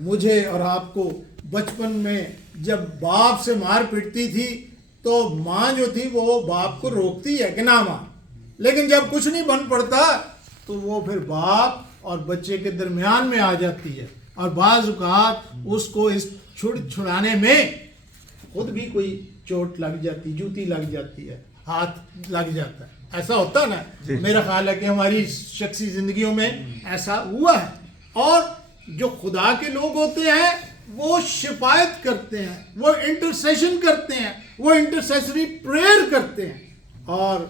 مجھے اور آپ کو بچپن میں جب باپ سے مار پٹتی تھی تو ماں جو تھی وہ باپ کو روکتی ہے کہ نہ ماں، لیکن جب کچھ نہیں بن پڑتا تو وہ پھر باپ اور بچے کے درمیان میں آ جاتی ہے، اور بعض اوقات اس کو اس چھڑانے میں خود بھی کوئی چوٹ لگ جاتی، جوتی لگ جاتی ہے، ہاتھ لگ جاتا ہے. ایسا ہوتا نا. میرا خیال ہے کہ ہماری شخصی زندگیوں میں ایسا ہوا ہے. اور جو خدا کے لوگ ہوتے ہیں وہ شفاعت کرتے ہیں، وہ انٹرسیشن کرتے ہیں، وہ انٹرسیسری پریئر کرتے ہیں. اور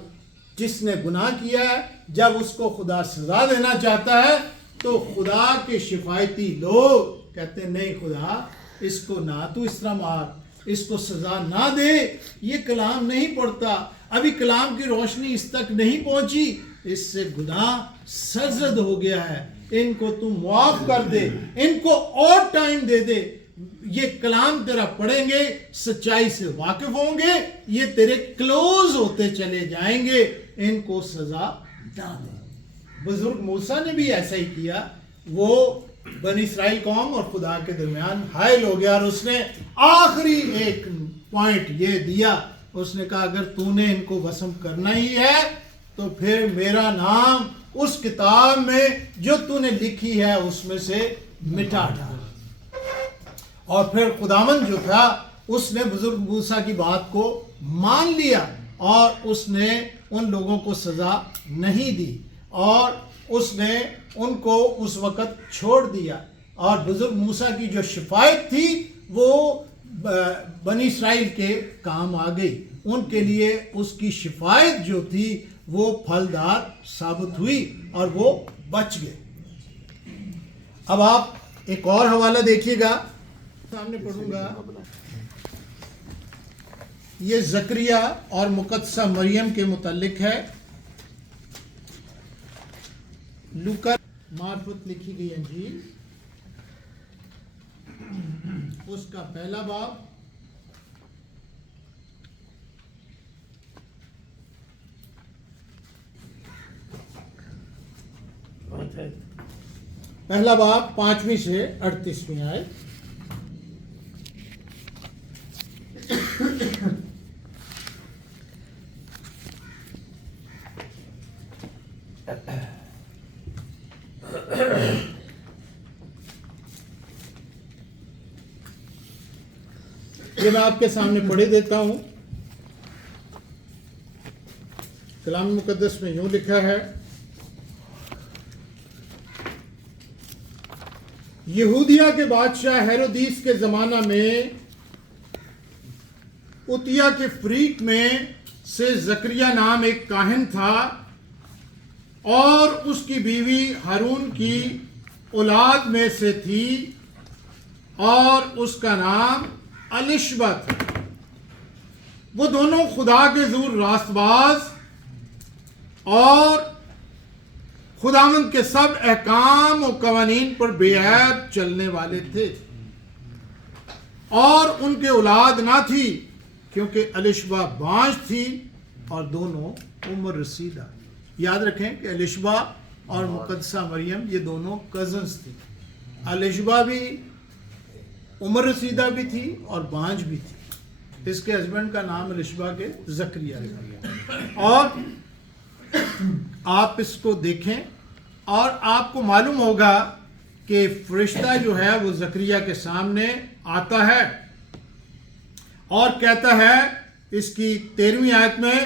جس نے گناہ کیا ہے جب اس کو خدا سزا دینا چاہتا ہے تو خدا کے شفاعتی لوگ کہتے ہیں نہیں خدا اس کو نہ تو اس طرح مار، اس کو سزا نہ دے، یہ کلام نہیں پڑھتا، ابھی کلام کی روشنی اس تک نہیں پہنچی، اس سے گناہ سرزد ہو گیا ہے، ان کو تم معاف کر دے، ان کو اور ٹائم دے دے، یہ کلام تیرا پڑھیں گے، سچائی سے واقف ہوں گے، یہ تیرے کلوز ہوتے چلے جائیں گے، ان کو سزا نہ دے. بزرگ موسیٰ نے بھی ایسا ہی کیا. وہ بنی اسرائیل قوم اور خدا کے درمیان حائل ہو گیا، اور اس نے آخری ایک پوائنٹ یہ دیا، اس نے کہا اگر تو نے ان کو وسم کرنا ہی ہے تو پھر میرا نام اس کتاب میں جو تو نے لکھی ہے اس میں سے مٹا ڈال. اور پھر خداوند جو تھا اس نے بزرگ موسیٰ کی بات کو مان لیا اور اس نے ان لوگوں کو سزا نہیں دی، اور اس نے ان کو اس وقت چھوڑ دیا. اور بزرگ موسیٰ کی جو شفاعت تھی وہ بنی اسرائیل کے کام آ گئی، ان کے لیے اس کی شفاعت جو تھی وہ پھلدار ثابت ہوئی اور وہ بچ گئے. اب آپ ایک اور حوالہ دیکھیے گا، سامنے پڑھوں گا. یہ زکریا اور مقدسہ مریم کے متعلق ہے. لوکا معرفت لکھی گئی انجیل، اس کا پہلا باب پہلا باب 5ویں سے 38ویں آئے. یہ میں آپ کے سامنے پڑھے دیتا ہوں. کلام مقدس میں یوں لکھا ہے، یہودیہ کے بادشاہ ہیرودیس کے زمانہ میں اتیا کے فریق میں سے زکریا نام ایک کاہن تھا، اور اس کی بیوی ہارون کی اولاد میں سے تھی، اور اس کا نام الشبہ تھا. وہ دونوں خدا کے حضور راست باز اور خداوند کے سب احکام و قوانین پر بے عیب چلنے والے تھے. اور ان کے اولاد نہ تھی کیونکہ الشبہ بانجھ تھی اور دونوں عمر رسیدہ. یاد رکھیں کہ الشبہ اور مقدسہ مریم یہ دونوں کزنز تھی. الشبہ بھی عمر رسیدہ بھی تھی اور بانجھ بھی تھی. اس کے ہسبینڈ کا نام الشبہ کے زکریا رکھا گیا. اور آپ اس کو دیکھیں اور آپ کو معلوم ہوگا کہ فرشتہ جو ہے وہ زکریا کے سامنے آتا ہے اور کہتا ہے اس کی 13ویں آیت میں،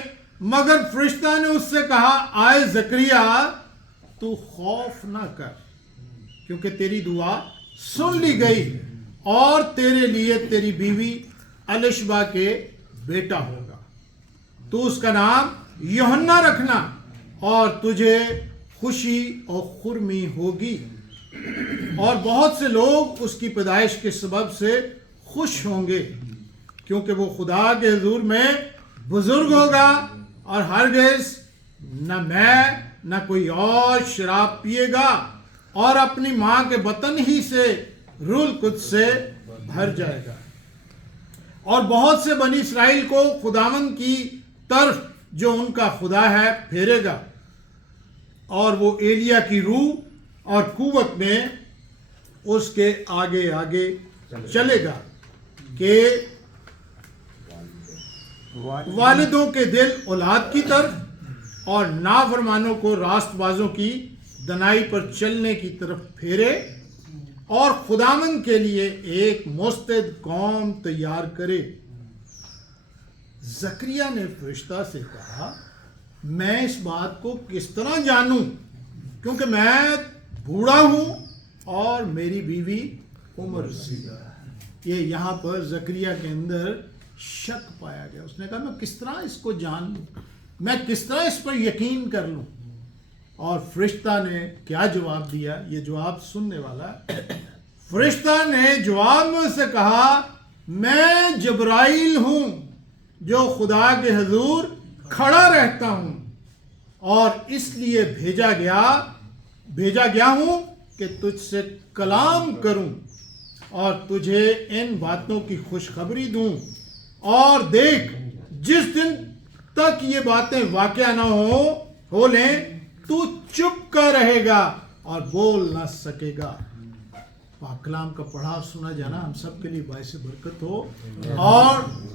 مگر فرشتہ نے اس سے کہا آئے زکریا تو خوف نہ کر، کیونکہ تیری دعا سن لی گئی، اور تیرے لیے تیری بیوی الشبہ کے بیٹا ہوگا، تو اس کا نام یوحنا رکھنا، اور تجھے خوشی اور خرمی ہوگی، اور بہت سے لوگ اس کی پیدائش کے سبب سے خوش ہوں گے، کیونکہ وہ خدا کے حضور میں بزرگ ہوگا، اور ہرگز نہ میں نہ کوئی اور شراب پیے گا، اور اپنی ماں کے بطن ہی سے روح القدس سے بھر جائے گا. اور بہت سے بنی اسرائیل کو خداوند کی طرف جو ان کا خدا ہے پھیرے گا، اور وہ ایلیا کی روح اور قوت میں اس کے آگے آگے چلے گا کہ والدوں کے دل اولاد کی طرف اور نافرمانوں کو راست بازوں کی دنائی پر چلنے کی طرف پھیرے اور خداوند کے لیے ایک مستعد قوم تیار کرے۔ زکریا نے فرشتہ سے کہا میں اس بات کو کس طرح جانوں کیونکہ میں بوڑھا ہوں اور میری بیوی عمر رسیدہ ہے۔ یہ یہاں پر زکریا کے اندر شک پایا گیا۔ اس نے کہا میں کس طرح اس کو جان لوں، میں کس طرح اس پر یقین کر لوں۔ اور فرشتہ نے کیا جواب دیا، یہ جواب سننے والا ہے۔ فرشتہ نے جواب میں سے کہا میں جبرائیل ہوں جو خدا کے حضور کھڑا رہتا ہوں اور اس لیے بھیجا گیا ہوں کہ تجھ سے کلام کروں اور تجھے ان باتوں کی خوشخبری دوں۔ اور دیکھ جس دن تک یہ باتیں واقع نہ ہو لیں تو چپ کا رہے گا اور بول نہ سکے گا۔ پاک کلام کا پڑھا سنا جانا ہم سب کے لیے باعث برکت ہو اور